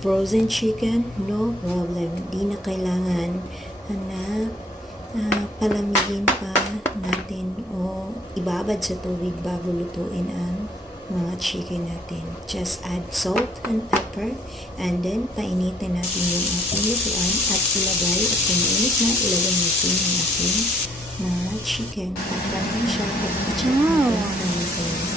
frozen chicken, no problem. Di na kailangan na palamigin pa natin o ibabad sa tubig bago lutuin ang mga chicken natin. Just add salt and pepper and then painitin natin yung ating lutuan at ilagay at kung mainit na, ilagay natin yung ating mga chicken. At natin siya at i-check natin.